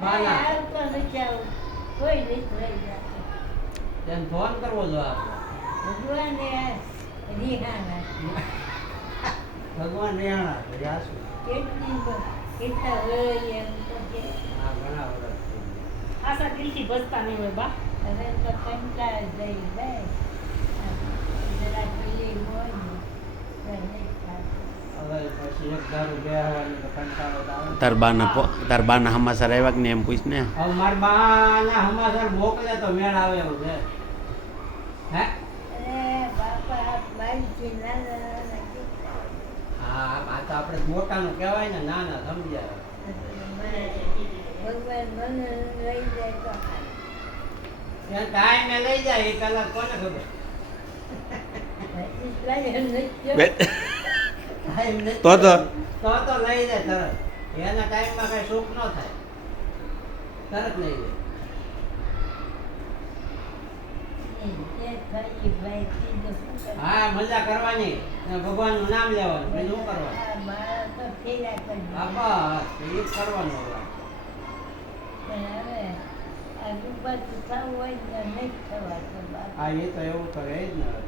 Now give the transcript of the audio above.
બાના આવતો નથી આવું કોઈ રીત લઈ જતો તેને ફોન કરવો જો ભગવાને રિહાના ભગવાન રેહાણા છે જાસુ કેટલી કેટલા હોય એમ તો કે હા ઘણા વર્ષ આશા દિલથી ભજતા નહીં હોય બા હવે તો કંટાળ જઈ જાય જરા જોઈએ હોય ને તો નહીં થાતું. હવે પછી એક દારૂ બેહવાની તો કંટાળો તો આવે. તાર બાના હમાસર આવ્યા કે ને એમ પૂછ ને હવે મારા બાના હમાસર મોકલે તો મેળ આવે એવું છે હે અરે બાપા આ બાઈથી નાના નાના કેટલા હા આ તો આપણે મોટાનું કહેવાય ને ના ના સમજી આવે ભગવાન મને લઈ જાય તો ત્યાં ટાઈમે લઈ જાય એ કલાક કોને ખબર લઈ નથી ટાઈમ નથી તો તો લઈ જાય તરત એના ટાઈમમાં કઈ સુખ ન થાય તરત લઈ જાય હા મજા કરવાની ને ભગવાનનું નામ લેવાનું બીજું શું કરવાનું હા બસ એ જ કરવાનું હવે. હા એ તો એવું તો રહે જ ને હવે.